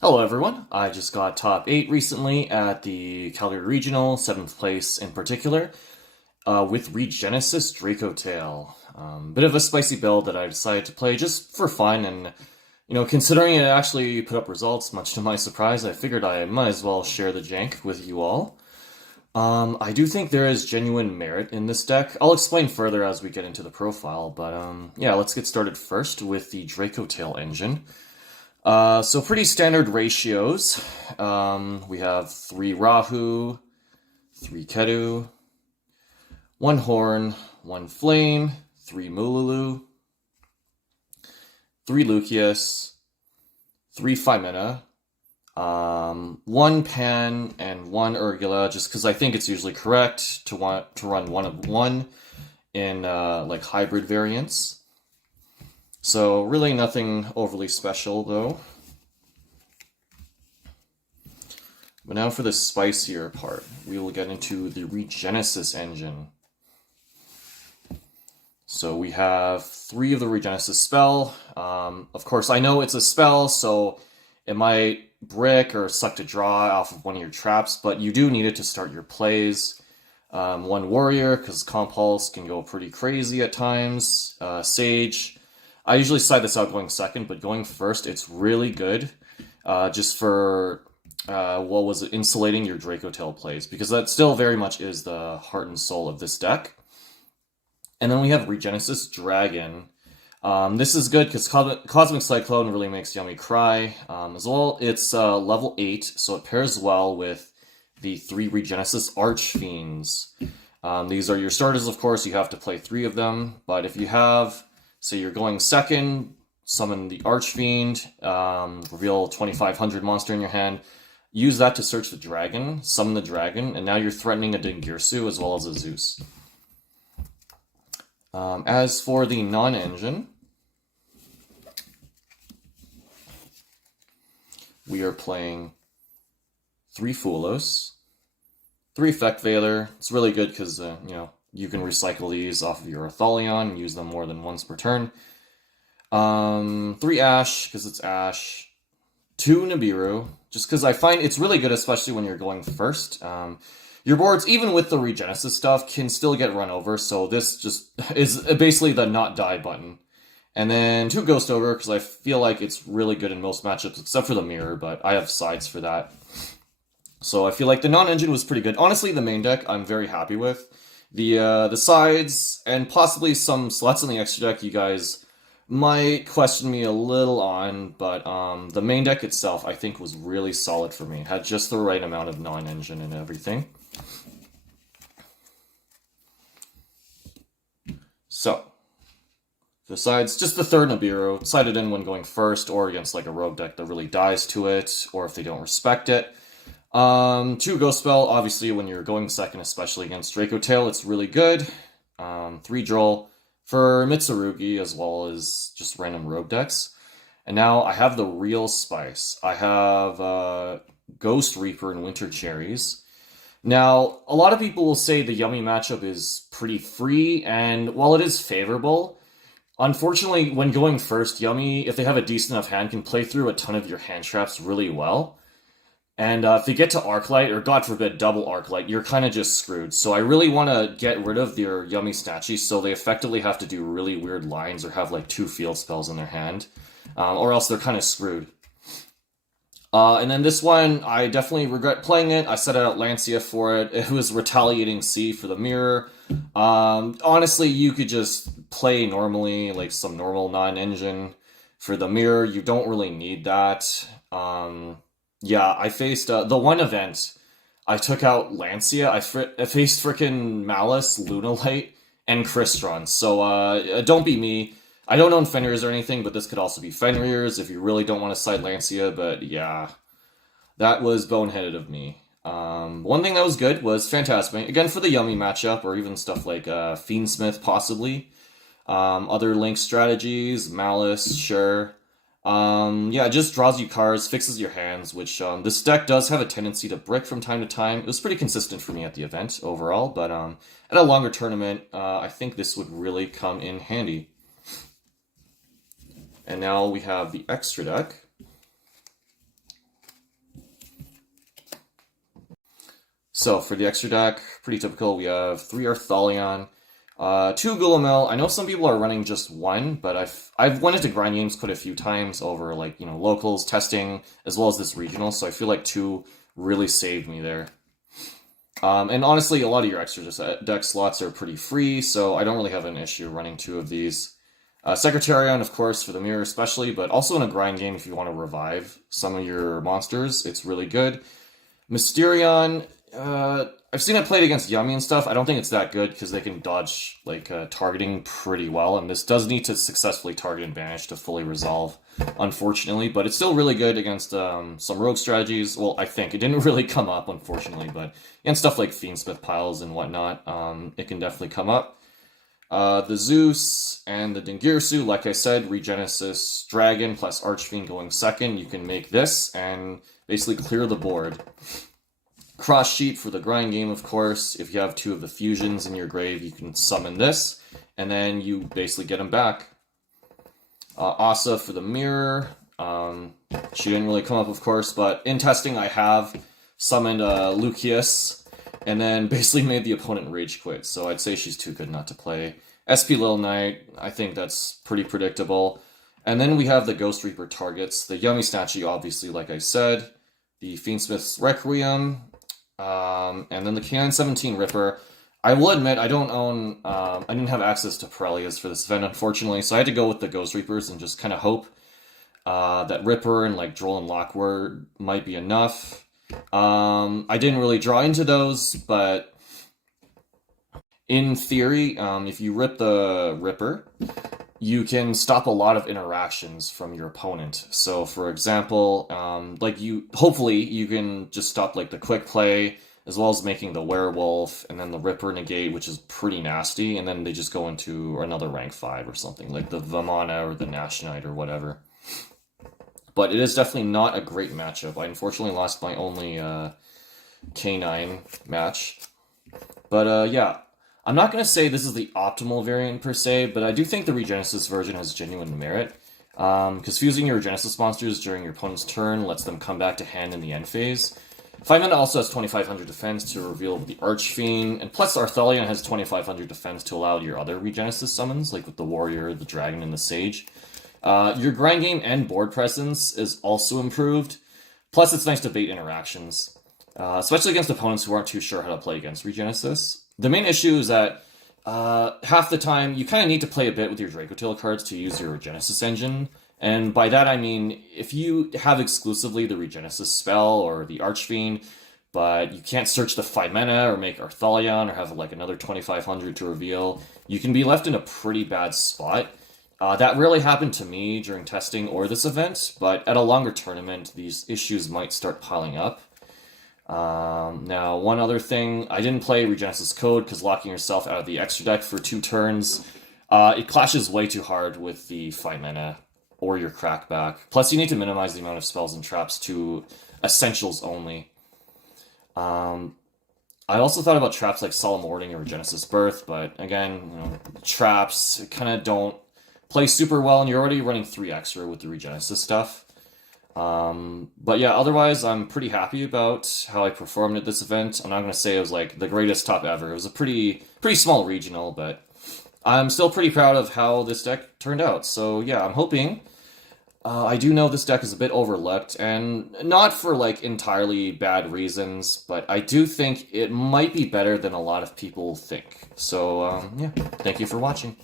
Hello everyone, I just got top 8 recently at the Calgary Regional, 7th place in particular, with Regenesis Dracotail. Bit of a spicy build that I decided to play just for fun, and considering it actually put up results, much to my surprise, I figured I might as well share the jank with you all. I do think there is genuine merit in this deck. I'll explain further as we get into the profile, but yeah, let's get started first with the Dracotail engine. So pretty standard ratios. We have 3 Rahu, 3 Ketu, 1 Horn, 1 Flame, 3 Mululu, 3 Lucius, 3 Phimena, 1 Pan, and 1 Urgula, just because I think it's usually correct to want to run 1 of 1 in like hybrid variants. So really nothing overly special though. But now for the spicier part, we will get into the Regenesis engine. So we have 3 of the Regenesis spell. Of course, I know it's a spell, so it might brick or suck to draw off of one of your traps, but you do need it to start your plays. 1 Warrior, because Compulse can go pretty crazy at times. Sage. I usually side this out going second, but going first, it's really good. Just for, insulating your Dracotail plays, because that still very much is the heart and soul of this deck. And then we have Regenesis Dragon. This is good because Cosmic Cyclone really makes Yummy cry. As well, it's level 8, so it pairs well with the 3 Regenesis Archfiends. These are your starters, of course. You have to play 3 of them, but if you have, say you're going second, summon the Archfiend, reveal 2500 monster in your hand, use that to search the dragon, summon the dragon, and now you're threatening a Dingirsu as well as a Zeus. As for the non-engine, we are playing 3 Fulos, 3 Effect Veiler. It's really good because, you can recycle these off of your Athalion and use them more than once per turn. 3 Ash, because it's Ash. 2 Nibiru, just because I find it's really good, especially when you're going first. Your boards, even with the Regenesis stuff, can still get run over, so this just is basically the not die button. And then 2 Ghost Ogre, because I feel like it's really good in most matchups, except for the Mirror, but I have sides for that. So I feel like the non-engine was pretty good. Honestly, the main deck I'm very happy with. The sides, and possibly some slots in the extra deck you guys might question me a little on, but the main deck itself I think was really solid for me. It had just the right amount of non-engine and everything. So, besides just the 3rd Nibiru, sided in when going first, or against like a rogue deck that really dies to it, or if they don't respect it. 2 Ghost Spell, obviously when you're going second, especially against Dracotail, it's really good. 3 Droll for Mitsurugi, as well as just random rogue decks. And now I have the real spice. I have Ghost Reaper and Winter Cherries. Now, a lot of people will say the Yummy matchup is pretty free, and while it is favorable, unfortunately, when going first, Yummy, if they have a decent enough hand, can play through a ton of your hand traps really well. And if they get to Arclight, or God forbid, double Arclight, you're kind of just screwed. So I really want to get rid of their Yummy Snatchies, so they effectively have to do really weird lines or have like 2 field spells in their hand. Or else they're kind of screwed. And then this one, I definitely regret playing it. I set out Lancia for it. It was Retaliating Sea for the Mirror. Honestly, you could just play normally, like some normal non-engine for the Mirror. You don't really need that. Yeah, I faced the one event. I took out Lancia. I faced freaking Maliss, Lunalight, and Crystron. So don't be me. I don't own Fenrir's or anything, but this could also be Fenrir's if you really don't want to side Lancia. But yeah, that was boneheaded of me. One thing that was good was Phantasmate. Again, for the Yummy matchup, or even stuff like Fiendsmith, possibly. Other Link strategies, Malice, sure. Yeah, it just draws you cards, fixes your hands, which this deck does have a tendency to brick from time to time. It was pretty consistent for me at the event overall, but at a longer tournament, I think this would really come in handy. And now we have the extra deck. So for the extra deck, pretty typical. We have 3 Arthalion, 2 Gulamel. I know some people are running just 1, but I've went into grind games quite a few times over like, locals, testing, as well as this regional, so I feel like 2 really saved me there. And honestly, a lot of your extra deck slots are pretty free, so I don't really have an issue running 2 of these. Secretarion, of course, for the mirror especially, but also in a grind game if you want to revive some of your monsters, it's really good. Mysterion, I've seen it played against Yummy and stuff. I don't think it's that good because they can dodge targeting pretty well, and this does need to successfully target and banish to fully resolve, unfortunately, but it's still really good against some rogue strategies. Well, I think it didn't really come up, unfortunately, but against stuff like Fiendsmith piles and whatnot, it can definitely come up. The Zeus and the Dingirsu, like I said, Regenesis Dragon plus Archfiend going second. You can make this and basically clear the board. Cross sheet for the grind game, of course. If you have 2 of the fusions in your grave, you can summon this, and then you basically get them back. Asa for the mirror. She didn't really come up, of course, but in testing I have summoned Lucius, and then basically made the opponent rage quit, so I'd say she's too good not to play. SP Little Knight, I think that's pretty predictable. And then we have the Ghost Reaper targets. The Yummy Statue, obviously, like I said. The Fiendsmith's Requiem. And then the K917 Ripper. I will admit, I don't own, I didn't have access to Pirellias for this event, unfortunately, so I had to go with the Ghost Reapers and just kind of hope that Ripper and like Droll and Lockwood might be enough. I didn't really draw into those, but in theory, if you rip the Ripper, you can stop a lot of interactions from your opponent. So, for example, hopefully you can just stop like the quick play, as well as making the Werewolf, and then the Ripper negate, which is pretty nasty, and then they just go into another rank 5 or something, like the Vamana or the Nashonite or whatever. But it is definitely not a great matchup. I unfortunately lost my only K9 match. But yeah, I'm not going to say this is the optimal variant per se, but I do think the Regenesis version has genuine merit. Because fusing your Regenesis monsters during your opponent's turn lets them come back to hand in the end phase. 5 mana also has 2500 defense to reveal the Archfiend, and plus Arthalion has 2500 defense to allow your other Regenesis summons, like with the Warrior, the Dragon, and the Sage. Your grind game and board presence is also improved. Plus, it's nice to bait interactions, especially against opponents who aren't too sure how to play against Regenesis. The main issue is that half the time you kind of need to play a bit with your Dracotail cards to use your Regenesis engine. And by that I mean, if you have exclusively the Regenesis spell or the Archfiend, but you can't search the 5 mana or make Arthalion or have like another 2500 to reveal, you can be left in a pretty bad spot. That really happened to me during testing or this event, but at a longer tournament, these issues might start piling up. Now, one other thing, I didn't play Regenesis Code because locking yourself out of the extra deck for 2 turns, it clashes way too hard with the 5 mana or your crackback. Plus, you need to minimize the amount of spells and traps to essentials only. I also thought about traps like Solemn Warding or Regenesis Birth, but again, traps kind of don't play super well, and you're already running 3 extra with the Regenesis stuff. But yeah, otherwise, I'm pretty happy about how I performed at this event. I'm not going to say it was like the greatest top ever. It was a pretty small regional, but I'm still pretty proud of how this deck turned out. So yeah, I'm hoping. I do know this deck is a bit overlooked, and not for like entirely bad reasons, but I do think it might be better than a lot of people think. So yeah, thank you for watching.